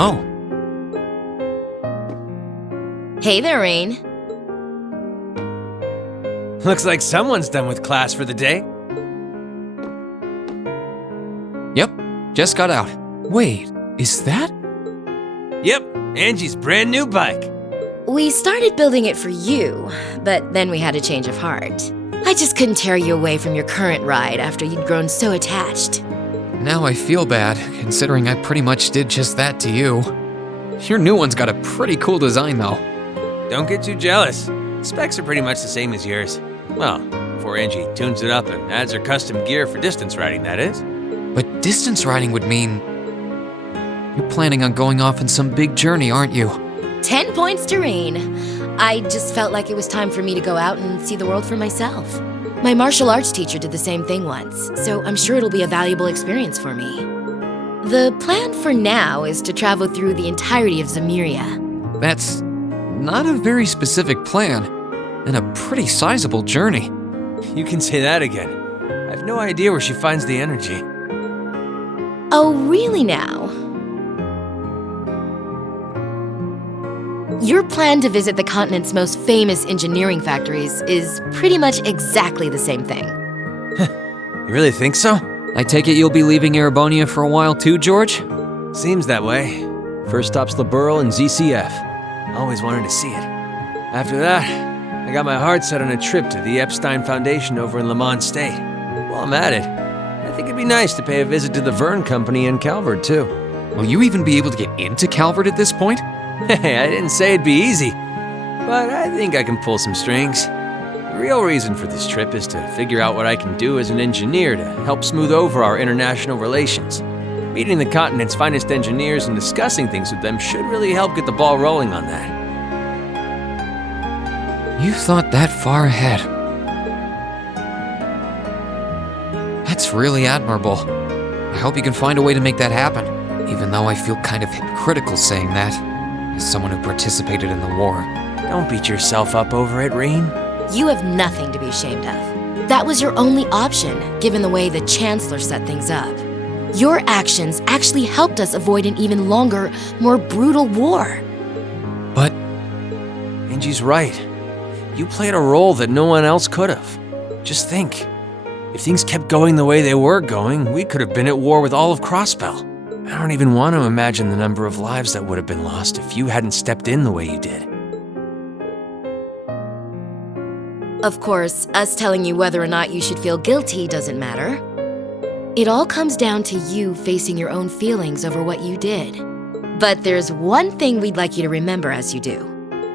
Oh. Hey there, Rain. Looks like someone's done with class for the day. Yep, just got out. Wait, is that? Yep, Angie's brand new bike. We started building it for you, but then we had a change of heart. I just couldn't tear you away from your current ride after you'd grown so attached. Now I feel bad, considering I pretty much did just that to you. Your new one's got a pretty cool design, though. Don't get too jealous. Specs are pretty much the same as yours. Well, before Angie tunes it up and adds her custom gear for distance riding, that is. But distance riding would mean... You're planning on going off on some big journey, aren't you? 10 points to Rain. I just felt like it was time for me to go out and see the world for myself. My martial arts teacher did the same thing once, so I'm sure it'll be a valuable experience for me. The plan for now is to travel through the entirety of Zemuria. That's not a very specific plan, and a pretty sizable journey. You can say that again. I have no idea where she finds the energy. Oh, really now? Your plan to visit the continent's most famous engineering factories is pretty much exactly the same thing. You really think so? I take it you'll be leaving Erebonia for a while too, George? Seems that way. First stop's Liberl and ZCF. Always wanted to see it. After that, I got my heart set on a trip to the Epstein Foundation over in Le Mans State. While I'm at it, I think it'd be nice to pay a visit to the Verne Company in Calvert, too. Will you even be able to get into Calvert at this point? Hey, I didn't say it'd be easy, but I think I can pull some strings. The real reason for this trip is to figure out what I can do as an engineer to help smooth over our international relations. Meeting the continent's finest engineers and discussing things with them should really help get the ball rolling on that. You thought that far ahead. That's really admirable. I hope you can find a way to make that happen, even though I feel kind of hypocritical saying that, as someone who participated in the war. Don't beat yourself up over it, Rain. You have nothing to be ashamed of. That was your only option, given the way the Chancellor set things up. Your actions actually helped us avoid an even longer, more brutal war. But... Angie's right. You played a role that no one else could have. Just think. If things kept going the way they were going, we could have been at war with all of Crossbell. I don't even want to imagine the number of lives that would have been lost if you hadn't stepped in the way you did. Of course, us telling you whether or not you should feel guilty doesn't matter. It all comes down to you facing your own feelings over what you did. But there's one thing we'd like you to remember as you do.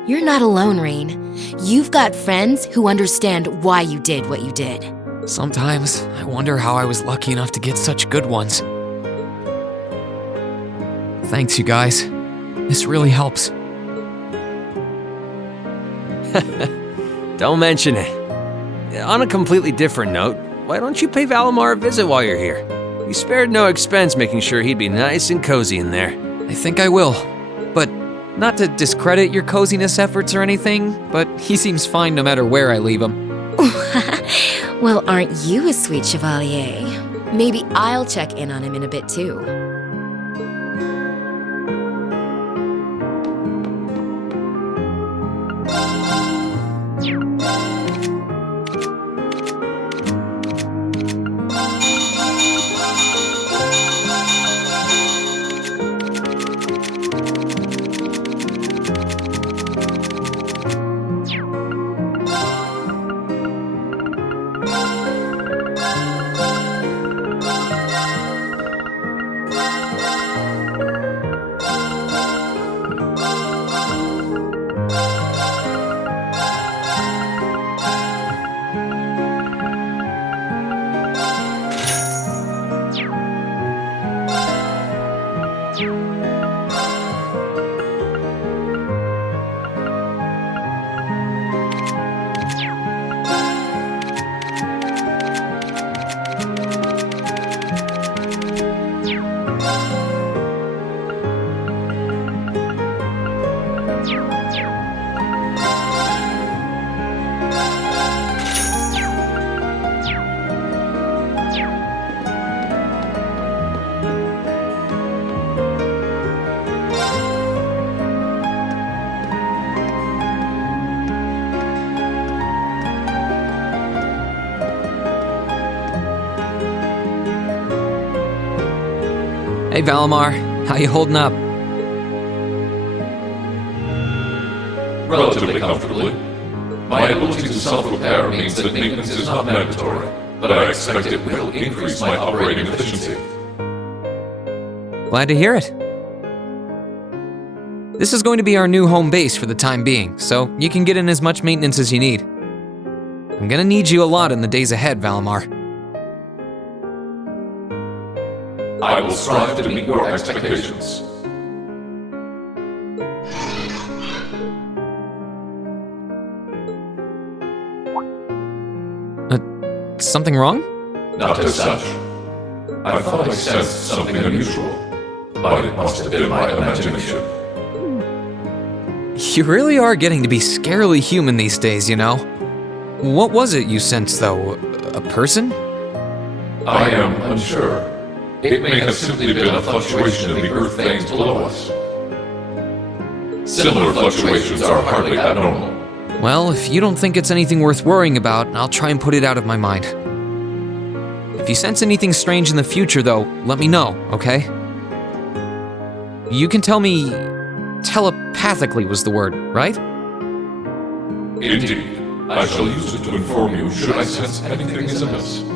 You're not alone, Rain. You've got friends who understand why you did what you did. Sometimes I wonder how I was lucky enough to get such good ones. Thanks, you guys. This really helps. Don't mention it. On a completely different note, why don't you pay Valimar a visit while you're here? You spared no expense making sure he'd be nice and cozy in there. I think I will. But not to discredit your coziness efforts or anything, but he seems fine no matter where I leave him. Well, aren't you a sweet chevalier? Maybe I'll check in on him in a bit too. Hey Valimar, how you holding up? Relatively comfortably. My ability to self-repair means that maintenance is not mandatory, but I expect it will increase my operating efficiency. Glad to hear it. This is going to be our new home base for the time being, so you can get in as much maintenance as you need. I'm gonna need you a lot in the days ahead, Valimar. I will strive to meet your expectations. Something wrong? Not as such. I thought I sensed something unusual, but it must have been my imagination. You really are getting to be scarily human these days, you know? What was it you sensed, though? A person? I am unsure. It may have simply been a fluctuation of the earth veins below us. Similar fluctuations are hardly abnormal. Well, if you don't think it's anything worth worrying about, I'll try and put it out of my mind. If you sense anything strange in the future, though, let me know, okay? You can tell me... telepathically was the word, right? Indeed. I shall use it to inform you should I sense anything is amiss.